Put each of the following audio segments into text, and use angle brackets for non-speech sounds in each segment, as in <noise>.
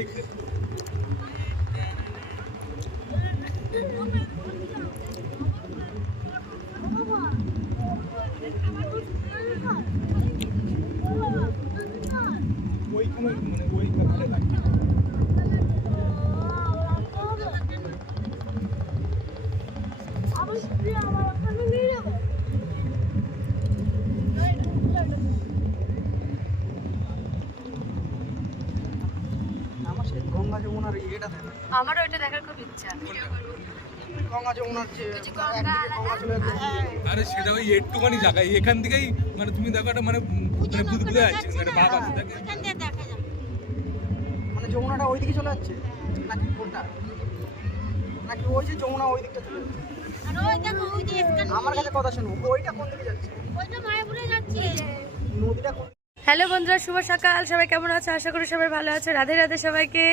দেখতে ওইখানে মানে ওইটা ভালো লাগে আমার সেই গঙ্গা যমুনার ইয়েটা দেখা আমারও ওইটা দেখার খুব ইচ্ছা গঙ্গা যমুনার যে ওই যে একদিকে গঙ্গা গঙ্গা চলে যাচ্ছে আরে সেটা ওই একটুখানি জায়গা এখান থেকেই মানে তুমি দেখো একটা মানে মানে বুদবুদে আছে মানে বাবা আছে দেখে। মানে যমুনাটা ওইদিকে চলে যাচ্ছে? নাকি কোনটা? নাকি ওই যে যমুনা ওই দিকটা চলে যাচ্ছে আমার কাছে কথা শোনো ওইটা কোন দিকে যাচ্ছে। নদীটা কোন হ্যালো বন্ধুরা শুভ সকাল। সবাই কেমন আছে? আশা করি সবাই ভালো আছে। রাধে রাধে সবাইকে।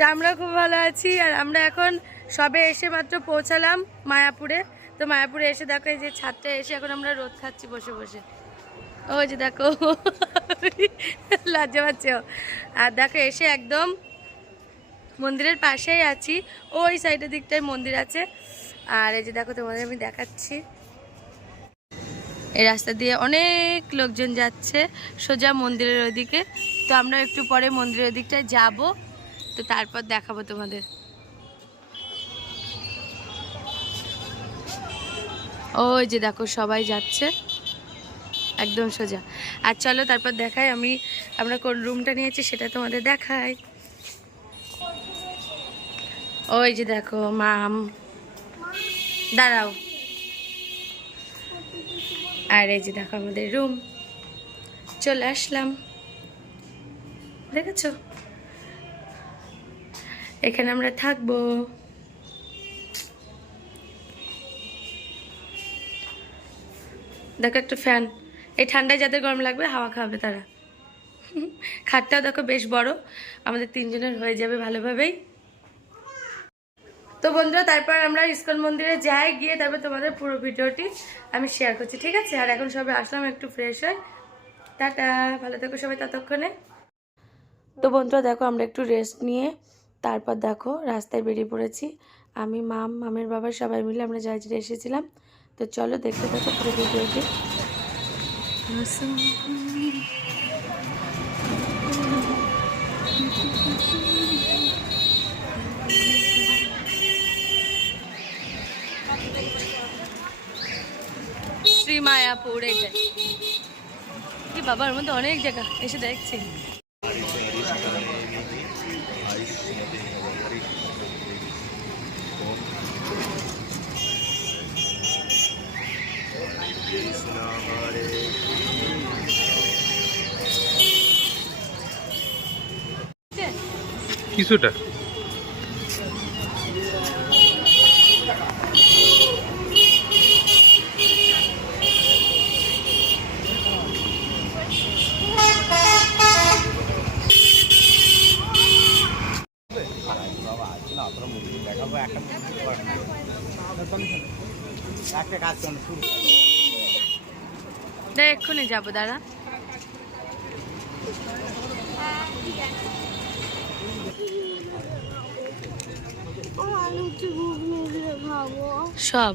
তো আমরা খুব ভালো আছি, আর আমরা এখন সবে এসে মাত্র পৌঁছালাম মায়াপুরে। তো মায়াপুরে এসে দেখো এই যে ছাদটা এসে এখন আমরা রোদ খাচ্ছি বসে বসে। ওই যে দেখো, লজ্জা পাচ্ছে? ও। আর দেখো এসে একদম মন্দিরের পাশেই আছি, ওই সাইডের দিকটায় মন্দির আছে। আর এই যে দেখো তোমাদের আমি দেখাচ্ছি। এই রাস্তা দিয়ে অনেক লোকজন যাচ্ছে সোজা মন্দিরের ওইদিকে। তো আমরা একটু পরে মন্দিরের ওদিকটায় যাব। তো তারপর দেখাবো তোমাদের। ওই যে দেখো, সবাই যাচ্ছে। একদম সোজা। আর চলো তারপর দেখাই, আমি আমরা কোন রুমটা নিয়েছি সেটা তোমাদের দেখাই। ওই যে দেখো মাম দাঁড়াও। আর এই যে দেখো আমাদের রুম। চলে আসলাম। দেখেছ? এখানে আমরা থাকব। দেখো একটা ফ্যান এই ঠান্ডায় যাদের গরম লাগবে, হাওয়া খাবে তারা। খাটটাও দেখো বেশ বড়। আমাদের তিনজনের হয়ে যাবে ভালোভাবেই। তো বন্ধুরা, তারপর আমরা ইস্কন মন্দিরে যাই, গিয়ে তারপর তোমাদের পুরো ভিডিওটি আমি শেয়ার করছি, ঠিক আছে? আর এখন সবাই আসলাম একটু ফ্রেশ হয়ে। টাটা, ভালো থেকো সবাই ততক্ষণে। তো বন্ধুরা, দেখো আমরা একটু রেস্ট নিয়ে তারপর দেখো রাস্তায় বেরিয়ে পড়েছি। আমি, মাম, মামের বাবা সবাই মিলে আমরা জাহাজে এসেছিলাম। তো চলো দেখতে থাকো পুরো ভিডিওটি। শ্রী এটাই বাবার মধ্যে অনেক জায়গা, এসে দেখছি। কিছুটা। এক্ষুনি যাব দাঁড়া। সব।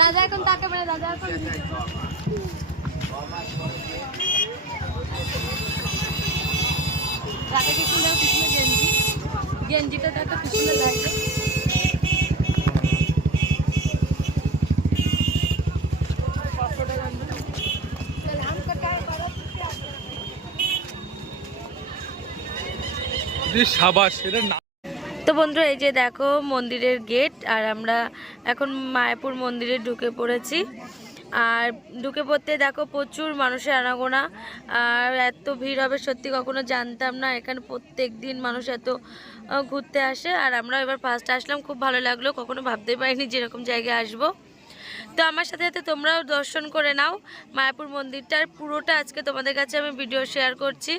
দাদা এখন তাকে বলে, দাদা এখন রাতে কি সুন্দর কি সুন্দর গেঞ্জি। গেঞ্জিটা দেখো কি সুন্দর তো বন্ধুরা, এই যে দেখো মন্দিরের গেট, আর আমরা এখন মায়াপুর মন্দিরে ঢুকে পড়েছি। আর ঢুকে পড়তে দেখো প্রচুর মানুষের আনাগোনা। আর এত ভিড় হবে, সত্যি কখনো জানতাম না। এখানে প্রত্যেক দিন মানুষ এত ঘুরতে আসে। আর আমরা এবার ফার্স্ট আসলাম, খুব ভালো লাগল। কখনো ভাবতেই পারিনি যেরকম জায়গায় আসব। তো আমার সাথে সাথে তোমরাও দর্শন করে নাও মায়াপুর মন্দিরটার। পুরোটা আজকে তোমাদের কাছে আমি ভিডিও শেয়ার করছি।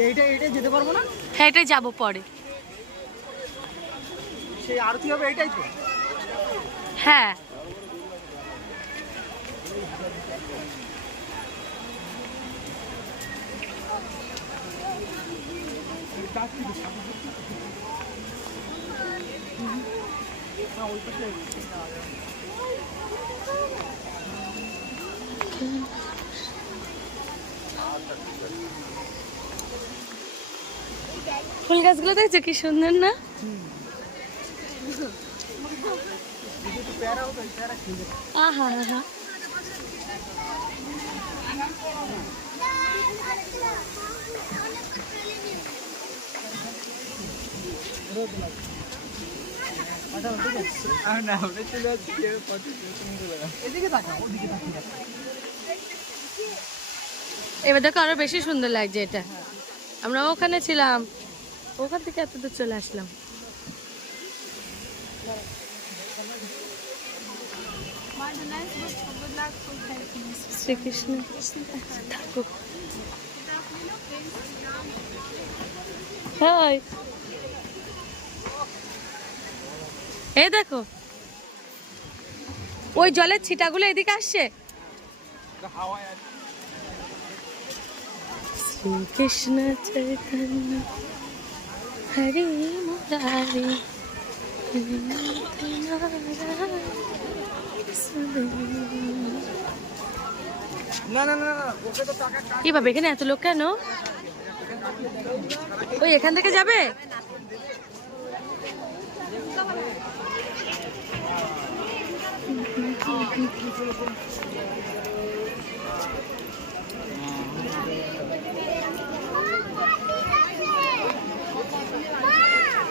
এইটা এইটা যেতে পারব না? হ্যাঁ এটাই যাব পরে। আরতি হবে এটাই তো? হ্যাঁ। ফুল গাছগুলো দেখছ? কি সুন্দর না? আহা হা হা না আমরা চলে যাচ্ছি এদিকে তাকা ওদিকে তাকিয়ে এবার দেখো আরও বেশি সুন্দর লাগছে এটা। আমরা ওখানে ছিলাম। ওখান থেকে এত দূর চলে আসলাম। শ্রীকৃষ্ণ। থাকুক। হাই। এই দেখো। ওই জলের ছিটাগুলো এদিকে আসছে? শ্রীকৃষ্ণ চৈতন্য, হরে মুরারি কি ভাবে এখানে এত লোক কেন? ওই এখান থেকে যাবে?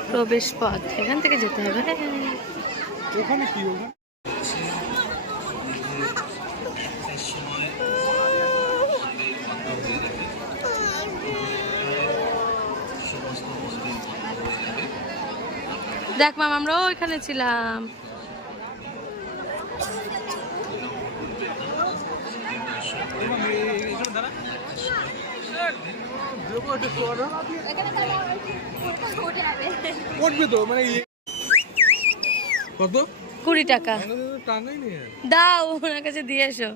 প্রবেশ পথ এখান থেকে যেতে হবে ওখানে কি ওখানে দেখ মাম আমরাও ওইখানে ছিলাম এখানে দাঁড়া কুড়ি টাকা। দাও, ওনার কাছে দিয়ে এসো।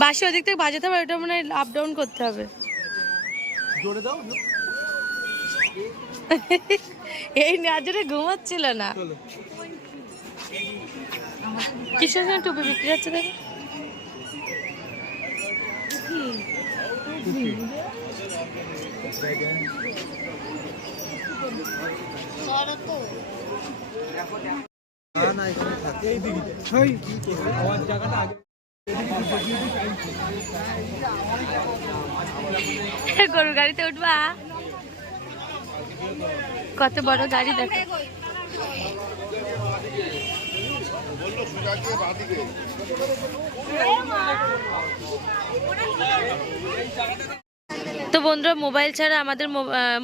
বাসি ওদিক থেকে বাজাতে হবে ওটা মানে আপ ডাউন করতে হবে। জোরে দাও এই নাজরে ঘুমাচ্ছিল না। কিছু টুপি বিক্রি হচ্ছে দেখো না না এখানে থাকে এই দিকে ওই আমার জায়গাটা আগে <laughs> গরুর গাড়িতে উঠবা? কত বড় গাড়ি দেখো। তো বন্ধুরা, মোবাইল ছাড়া আমাদের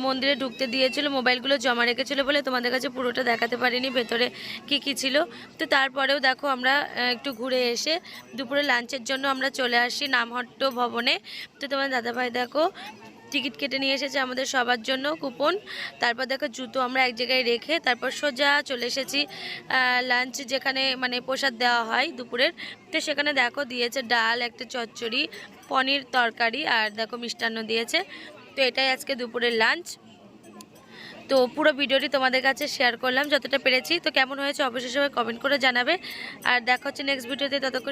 মন্দিরে ঢুকতে দিয়েছিল, মোবাইলগুলো জমা রেখেছিল বলে তোমাদের কাছে পুরোটা দেখাতে পারিনি, ভেতরে কি কি ছিল। তো তারপরেও দেখো আমরা একটু ঘুরে এসে দুপুরে লাঞ্চের জন্য আমরা চলে আসি নামহট্ট ভবনে। তো তোমার দাদাভাই দেখো টিকিট কেটে নিয়ে এসেছে আমাদের সবার জন্য কুপন। তারপর দেখো জুতো আমরা এক জায়গায় রেখে তারপর সোজা চলে এসেছি লাঞ্চ যেখানে মানে প্রসাদ দেওয়া হয় দুপুরের। তো সেখানে দেখো দিয়েছে ডাল, একটা চচ্চড়ি, পনির তরকারি আর দেখো মিষ্টান্ন দিয়েছে। তো এটাই আজকে দুপুরের লাঞ্চ তো পুরো ভিডিওটি তোমাদের কাছে শেয়ার করলাম, যতটা পেরেছি। তো কেমন হয়েছে অবশ্যই সবাই কমেন্ট করে জানাবে। আর দেখা হচ্ছে নেক্সট ভিডিওতে ততক্ষণ